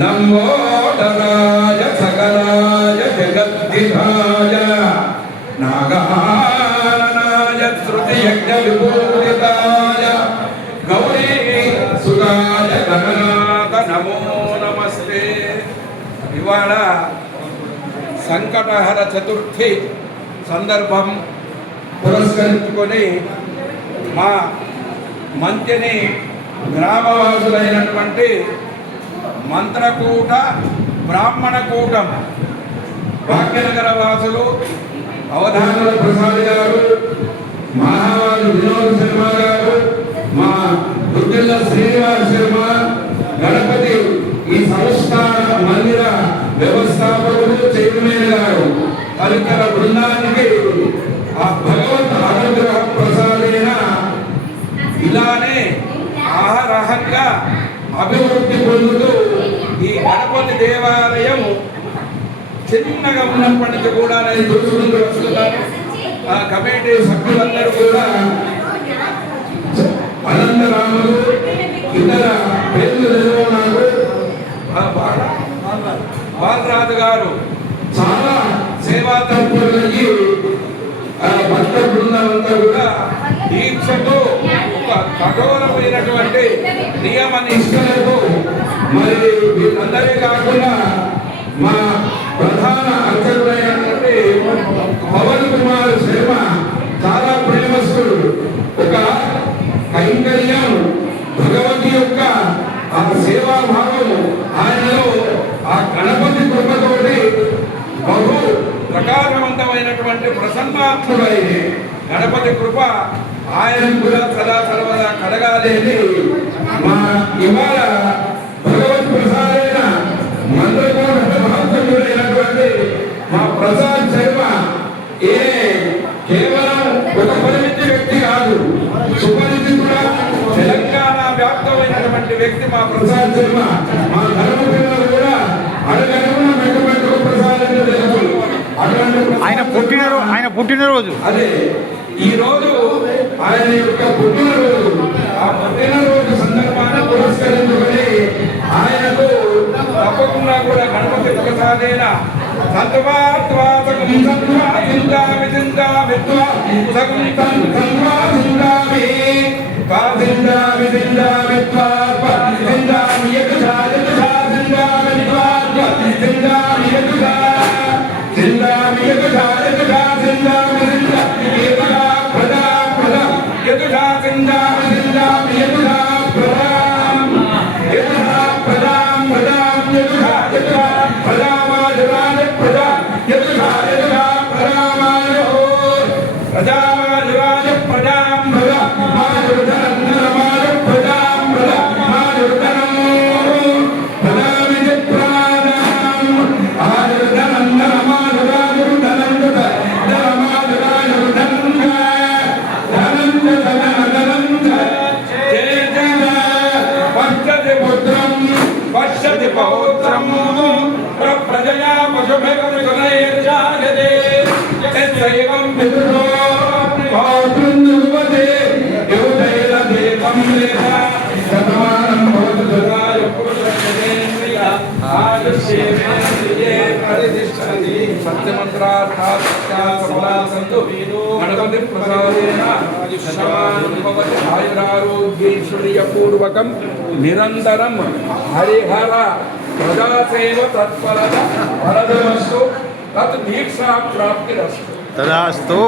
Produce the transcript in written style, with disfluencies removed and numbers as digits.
లంబోదరాయ సకలాయ జగద్ధితాయ నాగాననాయ శృతియజ్ఞ విభూషితాయ గౌరీ సుగాయ గణనాథ నమో నమస్తే. ఇవాళ సంకటహర చతుర్థి సందర్భం పురస్కరించుకొని మా మంత్రిని గ్రామవాసులైనటువంటి మంత్రకూట బ్రాహ్మణకూటం భాగ్యనగర వాసులు అవధానుల ప్రసాద్ గారు, మహావాజు వినోద్ శర్మ గారు, మా దుర్గిల్ల శ్రీనివాస్ శర్మ, గణపతి ఈ సంస్థాన మందిర వ్యవస్థాపకులు చైర్మన్ గారు తదితర బృందానికి ఆ భగవత్ అనుగ్రహ ప్రసాదేన ఇలానే ఆహారహంగా అభివృద్ధి పొందుతూ ఈ గణపతి దేవాలయం చిన్నగా ఉన్నప్పటి నుంచి కూడా నేను చూసుకుంటూ వస్తున్నాను. ఆ కమిటీ సభ్యులందరూ కూడా అనంతరాములు ఇతర పేర్లు నిర్వహణకు బాలరాజు గారు చాలా సేవా తత్పరులయ్యి భక్త బృందం అంతా కూడా దీక్షతో ఒక కఠోరమైనటువంటి నియమ నిష్టలతో మరి వీళ్ళందరే కాకుండా మా ప్రధాన అర్చకుడైనటువంటి పవన్ కుమార్ శర్మ చాలా ప్రేమస్తుడు. ఒక కైంకర్యం భగవతి యొక్క ఆ సేవా భావం ఆయనలో ఆ గణపతి కృపతోటి బహు ప్రకాశవంతమైనటువంటి ప్రసన్నాత్ముడైన గణపతి కృప ఆయన కూడా సదా సర్వదా కడగాలని మా ఇవాళ భగవత్ ప్రసాదైన మంత్రకోట మహత్తుడైనటువంటి మా ప్రసాద్ శర్మ ఏ కేవలం ఒక పరిమిత వ్యక్తి కాదు, సుపరిచితుడ, తెలంగాణ వ్యాప్తమైనటువంటి వ్యక్తి మా ప్రసాద్ శర్మ. మా ధర్మ పిల్లలు కూడా అడగనున్న మెట్టుమెట్టు ప్రసాదం తెలుసు. ఆయన పుట్టినరోజు అదే ఈ రోజు ఆయన యొక్క పుట్టినరోజు. ఆ పుట్టినరోజు సందర్భాన్ని పురస్కరించుకొని ఆయనకు తప్పకుండా కూడా గణపతి ప్రసాదేన గణపతి ప్రసాదేన ఆయురారోగ్యైశ్వర్యపూర్వకం నిరంతరం హరిహర ప్రజాసేవ తత్పరత ఫలదమస్తు తత్ దీక్షా ప్రాప్తిరస్తు. తదాస్తు.